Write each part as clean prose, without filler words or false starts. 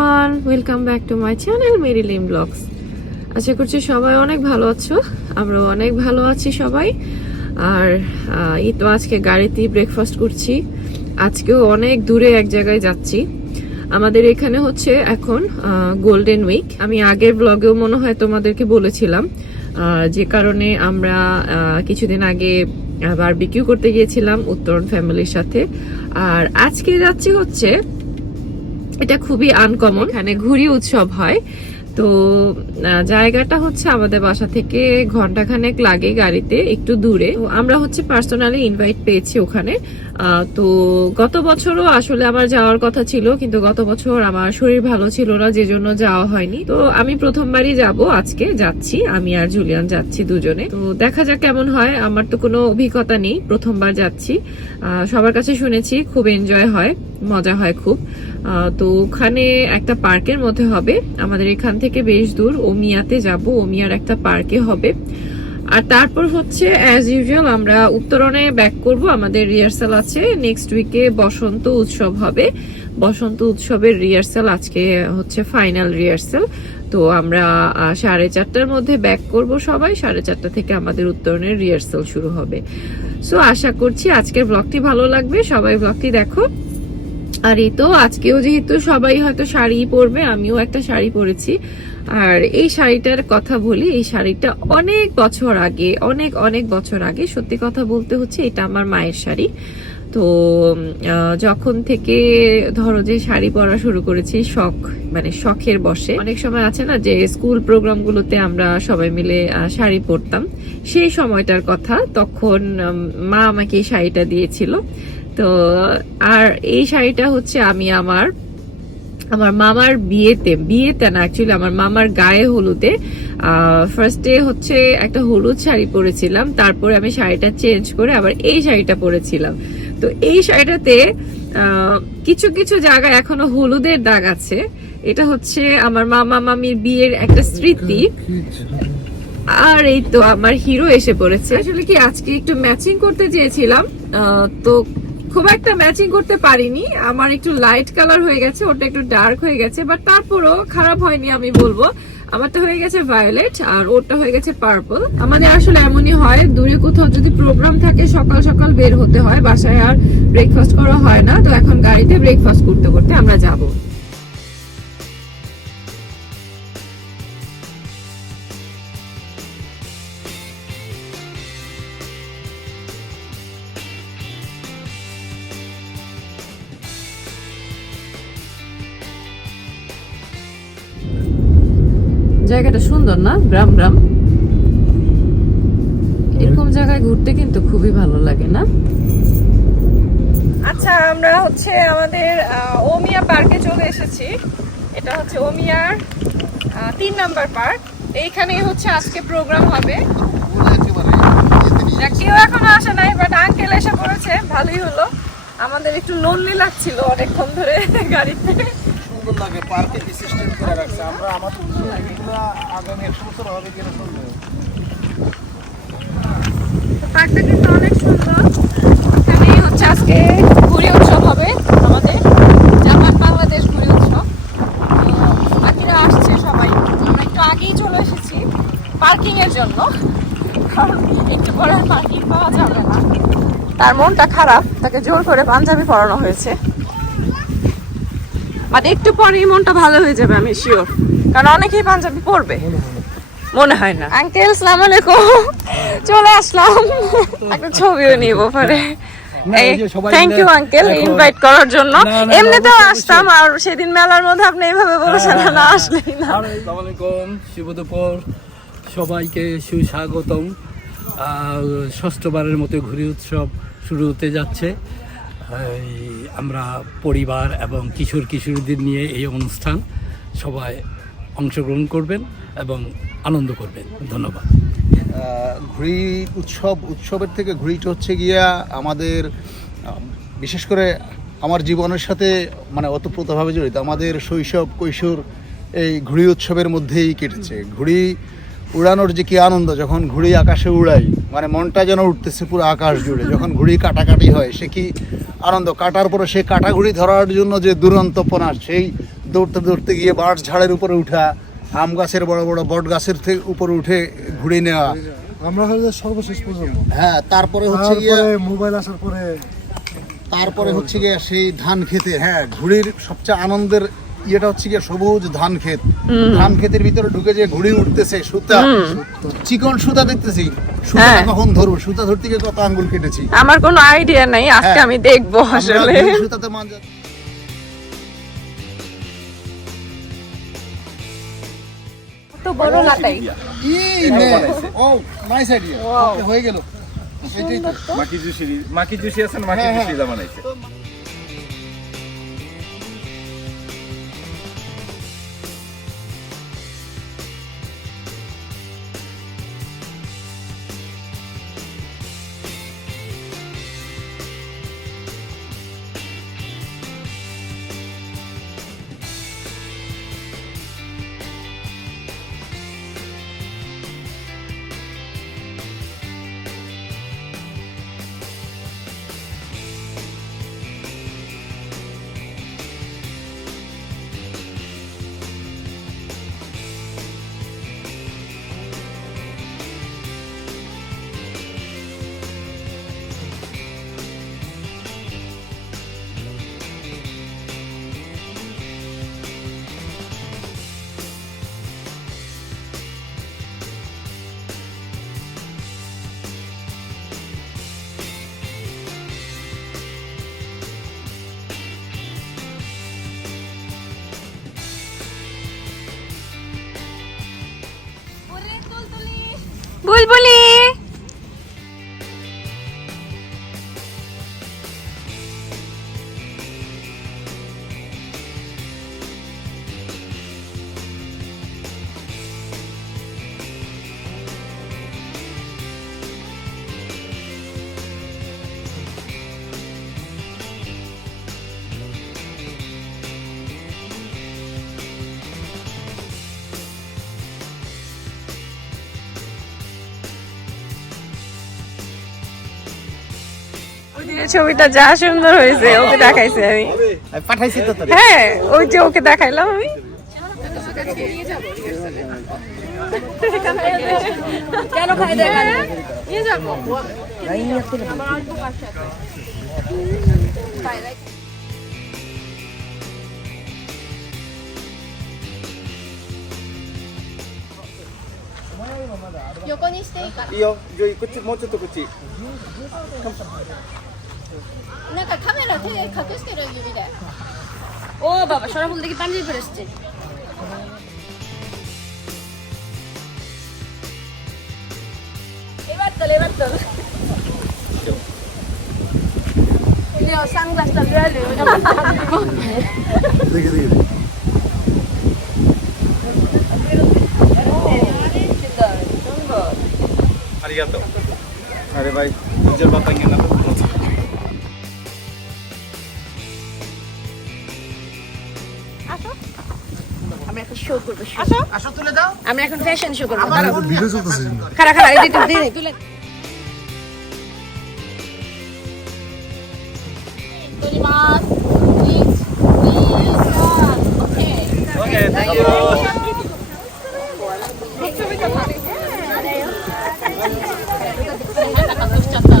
Everyone, welcome back to my channel Mary Lim blogs. আশা করছি সবাই অনেক ভালো আছো, আমরাও অনেক ভালো আছি সবাই। আর এই তো আজকে গাড়িতেই ব্রেকফাস্ট করছি। আজকেও অনেক দূরে এক জায়গায় যাচ্ছি। আমাদের এখানে হচ্ছে এখন গোল্ডেন উইক। আমি আগের ব্লগেও মনে হয় তোমাদেরকে বলেছিলাম, যে কারণে আমরা কিছুদিন আগে বারবিকিউ করতে গিয়েছিলাম উত্তরণ ফ্যামিলির সাথে। আর আজকে যাচ্ছি হচ্ছে, এটা খুবই আনকমন, এখানে ঘুড়ি উৎসব হয়। তো জায়গাটা হচ্ছে আমাদের বাসা থেকে ঘন্টাখানেক লাগে গাড়িতে, একটু দূরে। তো আমরা হচ্ছে পার্সোনালি ইনভাইট পেয়েছি ওখানে। তো গত বছরও আসলে আমার যাওয়ার কথা ছিল, কিন্তু গত বছর আমার শরীর ভালো ছিল না, যে জন্য যাওয়া হয়নি। তো আমি প্রথমবারই যাব, আজকে যাচ্ছি, আমি আর জুলিয়ান যাচ্ছি দুজনে। তো দেখা যাক কেমন হয়। আমার তো কোনো অভিজ্ঞতা নেই, প্রথমবার যাচ্ছি। সবার কাছে শুনেছি খুব এনজয় হয়, মজা হয় খুব। তো ওখানে একটা পার্কের মধ্যে হবে, আমাদের এখান থেকে বেশ দূর, ওমিয়াতে যাব, ওমিয়ার একটা পার্কে হবে। আর তারপর হচ্ছে অ্যাজ ইউজুয়াল আমরা উত্তরণে ব্যাক করব। আমাদের রিহার্সাল আছে, নেক্সট উইকে বসন্ত উৎসব হবে। বসন্ত উৎসবের রিহার্সাল আজকে হচ্ছে ফাইনাল রিহার্সাল। তো আমরা 4:30টার মধ্যে ব্যাক করব সবাই। 4:30 থেকে আমাদের উত্তরণের রিহার্সাল শুরু হবে। সো আশা করছি আজকের ব্লগটি ভালো লাগবে, সবাই ব্লগটি দেখো। আর এই তো আজকেও যেহেতু সবাই হয়তো শাড়ি পরবে, আমিও একটা শাড়ি পরেছি। আর এই শাড়িটার কথা বলি, এই শাড়িটা অনেক বছর আগে, অনেক অনেক বছর আগে, সত্যি কথা বলতে হচ্ছে এটা আমার মায়ের শাড়ি। তো যখন থেকে ধরো যে শাড়ি পরা শুরু করেছি, শখ মানে শখের বসে, অনেক সময় আছে না যে স্কুল প্রোগ্রামগুলোতে আমরা সবাই মিলে শাড়ি পরতাম, সেই সময়টার কথা। তখন মা আমাকে এই শাড়িটা দিয়েছিল। তো আর এই শাড়িটা হচ্ছে আমি আমার মামার বিয়েতে না, অ্যাকচুয়ালি আমার মামার গায়ে হলুদে ফার্স্টে হচ্ছে একটা হলুদ শাড়ি পরেছিলাম, তারপরে আমি শাড়িটা চেঞ্জ করে আবার এই শাড়িটা পরেছিলাম। তো এই শাড়িটাতে কিছু কিছু জায়গায় এখনো হলুদের দাগ আছে। এটা হচ্ছে আমার মামা মামির বিয়ের একটা স্মৃতি। আর এই তো আমার হিরো এসে পড়েছে। আসলে কি আজকে একটু ম্যাচিং করতে চেয়েছিলাম, তো খুব একটা ম্যাচিং করতে পারিনি। আমার একটু লাইট কালার হয়ে গেছে, ওটা একটু ডার্ক হয়ে গেছে, বাট তারপরও খারাপ হয়নি আমি বলবো। আমারটা হয়ে গেছে ভায়োলেট আর ওরটা হয়ে গেছে পার্পল। আমাদের আসলে এমনই হয়, দূরে কোথাও যদি প্রোগ্রাম থাকে সকাল সকাল বের হতে হয়, বাসায় আর ব্রেকফাস্ট করা হয় না। তো এখন গাড়িতে ব্রেকফাস্ট করতে করতে আমরা যাব। জায়গাটা সুন্দর না? গ্রাম গ্রাম, এরকম জায়গায় ঘুরতে কিন্তু খুবই ভালো লাগে না? আচ্ছা, আমরা হচ্ছে আমাদের ওমিয়া পার্কে চলে এসেছি। এটা হচ্ছে ওমিয়ার 3 নাম্বার পার্ক। এইখানে হচ্ছে আজকে প্রোগ্রাম হবে। কেউ এখনো আসে নাই, বাট আঙ্কেল এসে পড়েছে, ভালোই হলো। আমাদের একটু লোনলি লাগছিল অনেকক্ষণ ধরে গাড়িতে। লাগে পার্কে সিস্টেম করে রাখছে, আমরা আমাদের এগুলো আগামী 100 বছর হবে কিনা শুনবো। পার্কটা কিন্তু অনেক সুন্দর। এখানে হচ্ছে আজকে ঘুড়ি উৎসব হবে, আমাদের জাপান বাংলাদেশ ঘুড়ি উৎসব। বাকিরা আসছে সবাই, আমরা একটু আগেই চলে এসেছি পার্কিং এর জন্য, কারণ একটু পরে পার্কিং পাওয়া যাবে না। তার মনটা খারাপ, তাকে জোর করে পাঞ্জাবি পরানো হয়েছে। মানে একটু পরেই মনটা ভালো হয়ে যাবে, আমি শিওর, কারণ অনেকেই পাঞ্জাবি পরবে। মনে হয় না। আঙ্কেল আসসালামু আলাইকুম, চলে আসলাম, একটা ছবিও নিব পরে। থ্যাংক ইউ আঙ্কেল ইনভাইট করার জন্য। এমনিতেও আসতাম, আর সেদিন মেলার মধ্যে আপনি এইভাবে বলেছেন না আসলেই না। আসসালামু আলাইকুম, শুভ দুপুর, সবাইকে সুস্বাগতম। ষষ্ঠবারের মতো ঘুড়ি উৎসব শুরু হতে যাচ্ছে। আমরা পরিবার এবং কিশোর কিশোরীদের নিয়ে এই অনুষ্ঠান, সবাই অংশগ্রহণ করবেন এবং আনন্দ করবেন। ধন্যবাদ। ঘুড়ি উৎসবের থেকে ঘুড়িটা হচ্ছে গিয়া আমাদের, বিশেষ করে আমার জীবনের সাথে মানে ওতপ্রোতভাবে জড়িত। আমাদের শৈশব কৈশোর এই ঘুড়ি উৎসবের মধ্যেই কেটেছে। ঘুড়ি উড়ানোর যে কি আনন্দ, যখন ঘুড়ি আকাশে উড়াই, মানে মনটা যেন উঠতেছে পুরো আকাশ জুড়ে। যখন ঘুড়ি কাটাকাটি হয়, সে কি আনন্দ। কাটার পরে সে কাটা ঘুড়ি ধরার জন্য যে দুরন্তপনা, সেই দৌড়তে দৌড়তে গিয়ে বাঁশ ঝাড়ের উপরে উঠা, আম গাছের বড় বড় বট গাছের থেকে উপরে উঠে ঘুরে নেওয়া। আমরা হচ্ছে সর্বশেষ পর্যন্ত। হ্যাঁ, তারপরে হচ্ছে গিয়ে মোবাইল আসার পরে গিয়ে সেই ধান খেতে, হ্যাঁ ঘুড়ির সবচেয়ে আনন্দের ইয়েটা হচ্ছে গিয়ে সবুজ ধান ক্ষেত। ধান ক্ষেতের ভিতরে ঢুকে যে ঘুড়ি উঠতেছে, সুতা, চিকন সুতা দেখতেছি, সুতা কখন ধরবো, সুতা ধরতে গিয়ে কত আঙ্গুল কেটেছি। আমার কোনো আইডিয়া নাই, আজকে আমি দেখবো আসলে। সুতাতে মাঞ্জা তো বড় লাটাই ও নাইস আইডিয়া, হয়ে গেল। এটাই তো মাকি জুসি আছেন, মাকি জুসি বানাইছে। বুলবুলি ছবিটা যা সুন্দর হয়েছে, ওকে দেখাইছি আমি, পাঠাইছি তো। হ্যাঁ ওই যে ওকে দেখাইলাম আমি। কেন খাই দেখান নিয়ে যাবোいいよ、じゃあこっちもうちょっとこっち。なんかカメラ手で隠してる指で。 ও বাবা সরাফুল দেখি পানি ফেলে এসছে। এবার তোল সানগ্লাসটা দেখে দেখে আরিগাতো। আরে ভাই, নিজের বাতাঙ্গে না। আমরা এখন শো করব। আসো তুলে দাও। আমরা এখন ফ্যাশন শো করব। ভিডিও চলতেছে। খাড়া খাড়া এই তুলে। 撮ります。1、2、3、OK。 Okay, thank you. なんか隠しちゃった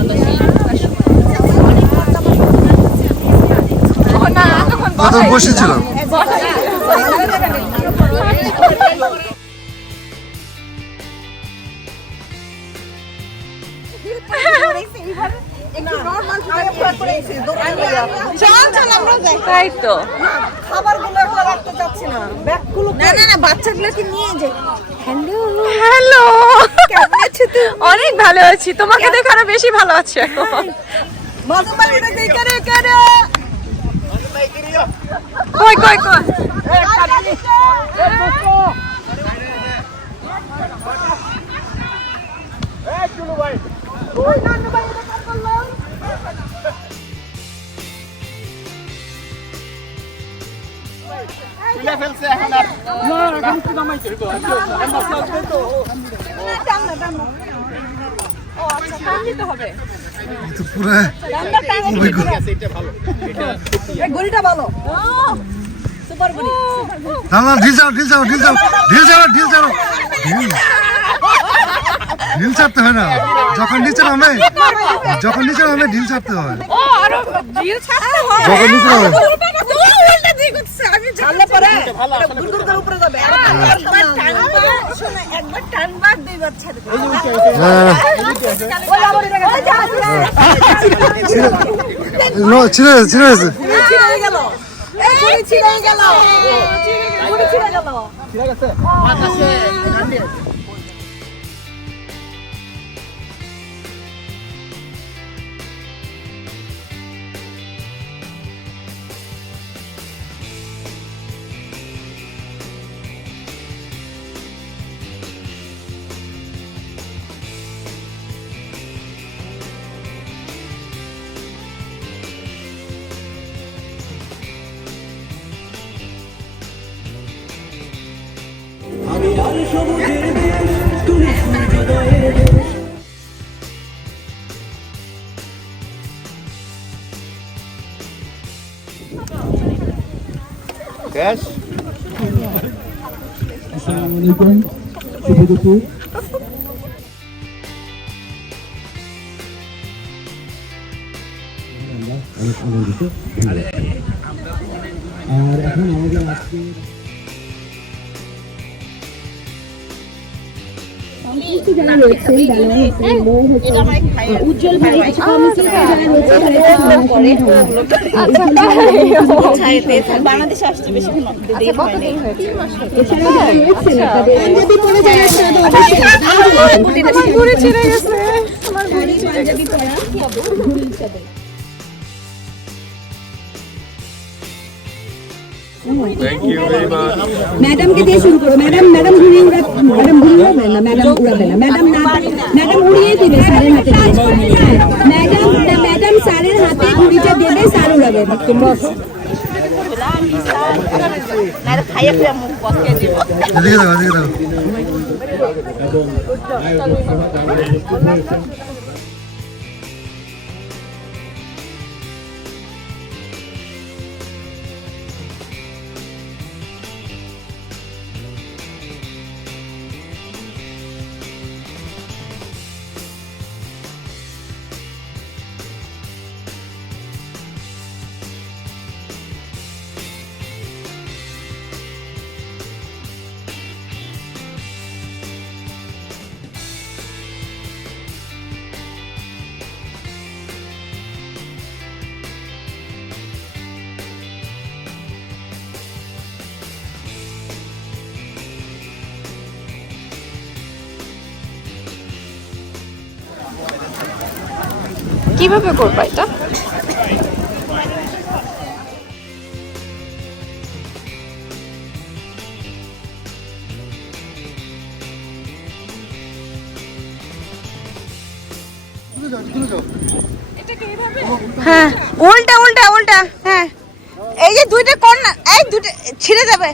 私。 বসেছিলাম। তাই তো হ্যালো, অনেক ভালো আছি, তোমাকে দেখে আরো বেশি ভালো আছি এখন। কই কই কই পুরো না না ঢিল চালো ঢিল চালো ঢিল চালো ঢিল চালো ঢিল চালো ঢিল ঢিল চাপতে হয় না যখন নিচে নামে ঢিল চাপতে হয় যখন নিচে নামে ছিঁড়ে গেছে গ্যাস উজ্জ্বল ভাই কিছু কমিটি বাংলাদেশে আসছে বেশি কতদিন হয়েছে मैडम के दिए शुरू करो मैडम मैडम घुड़ी उड़ाबे ना मैडम उड़ाबे ना मैडम ना मैडम उड़िए दिबे सारे हाथे मैडम मैडम सारे हाथे घुड़ीটা দেবে সার উড়াবে তোমরা না খাইয়া পুরো মুখ বসকে দিব এদিকে দাও কিভাবে করবা এটা? হ্যাঁ উল্টা উল্টা উল্টা হ্যাঁ এই যে দুইটা কোণ না এই দুইটা ছিঁড়ে যাবে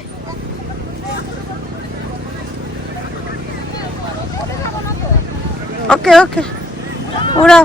ওকে ওকে উড়াও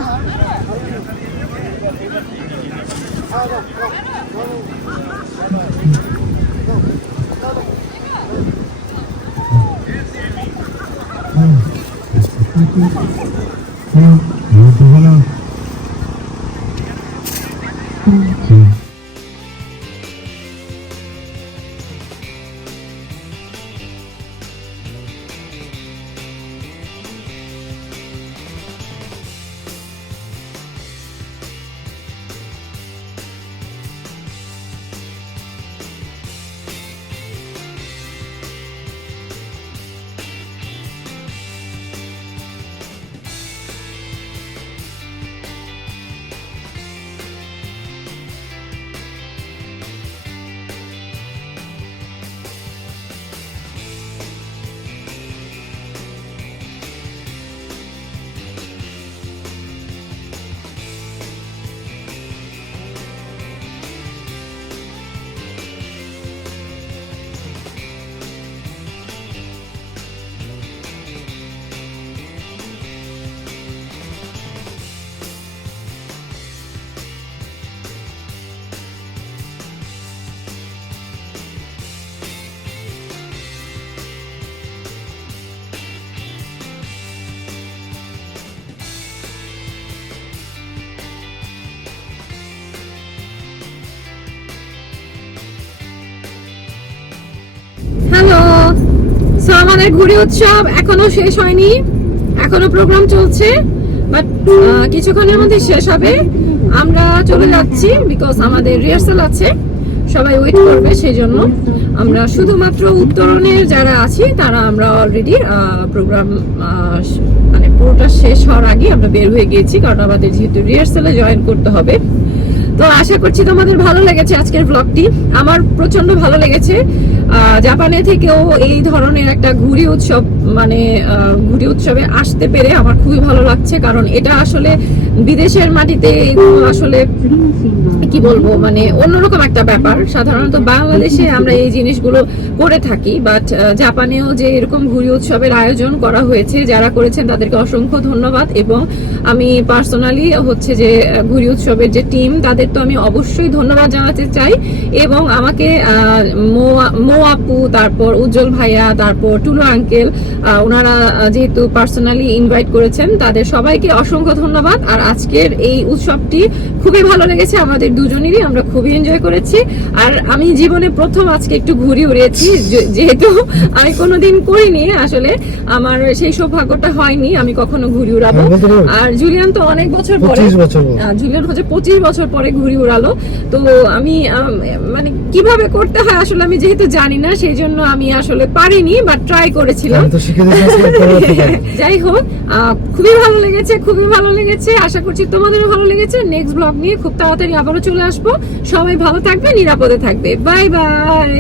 সো আমাদের ঘুড়ি উৎসব এখনো শেষ হয়নি, এখনো প্রোগ্রাম চলছে, বাট কিছুক্ষণের মধ্যে শেষ হবে। আমরা চলে যাচ্ছি বিকজ আমাদের রিহার্সাল আছে, সবাই ওয়েট করবে, সেই জন্য আমরা শুধুমাত্র উত্তরণের যারা আছি তারা আমরা অলরেডি প্রোগ্রাম মানে পুরোটা শেষ হওয়ার আগে আমরা বের হয়ে গিয়েছি, কারণ আমাদের যেহেতু রিহার্সালে জয়েন করতে হবে। তো আশা করছি তোমাদের ভালো লেগেছে আজকের ব্লগটি। আমার প্রচন্ড ভালো লেগেছে। জাপানে থেকেও এই ধরনের একটা ঘুড়ি উৎসব মানে ঘুড়ি উৎসবে আসতে পেরে আমার খুবই ভালো লাগছে, কারণ এটা আসলে বিদেশের মাটিতে এগুলো আসলে কি বলবো মানে অন্যরকম একটা ব্যাপার। সাধারণত বাংলাদেশে আমরা এই জিনিসগুলো করে থাকি, বাট জাপানেও যে এরকম ঘুড়ি উৎসবের আয়োজন করা হয়েছে, যারা করেছেন তাদেরকে অসংখ্য ধন্যবাদ। এবং আমি পার্সোনালি হচ্ছে যে ঘুড়ি উৎসবের যে টিম তাদের তো আমি অবশ্যই ধন্যবাদ জানাতে চাই। এবং আমাকে মো আপু, তারপর উজ্জ্বল ভাইয়া, তারপর টুলু আঙ্কেল, ওনারা যেহেতু পার্সোনালি ইনভাইট করেছেন, তাদের সবাইকে অসংখ্য ধন্যবাদ। আর আজকের এই উৎসবটি খুবই ভালো লেগেছে আমাদের দুজনেরই, আমরা খুবই এনজয় করেছি। আর আমি জীবনে প্রথম আজকে একটু ঘুড়ি উড়িয়েছি, যেহেতু আমি কোনোদিন করিনি, আসলে আমার সেই সৌভাগ্যটা হয়নি আমি কখনো ঘুড়ি উড়াবো। আর জুলিয়ান তো অনেক বছর পরে, জুলিয়ান হচ্ছে 25 বছর পরে ঘুড়ি উড়ালো। তো আমি মানে কিভাবে করতে হয় আসলে আমি যেহেতু জানি না, সেই জন্য আমি আসলে পারিনি, বাট ট্রাই করেছিলাম। যাই হোক, খুবই ভালো লেগেছে, খুবই ভালো লেগেছে। আশা করছি তোমাদেরও ভালো লেগেছে। নেক্সট ব্লগ নিয়ে খুব তাড়াতাড়ি আবারও চলে আসবো। সবাই ভালো থাকবে, নিরাপদে থাকবে। Bye bye.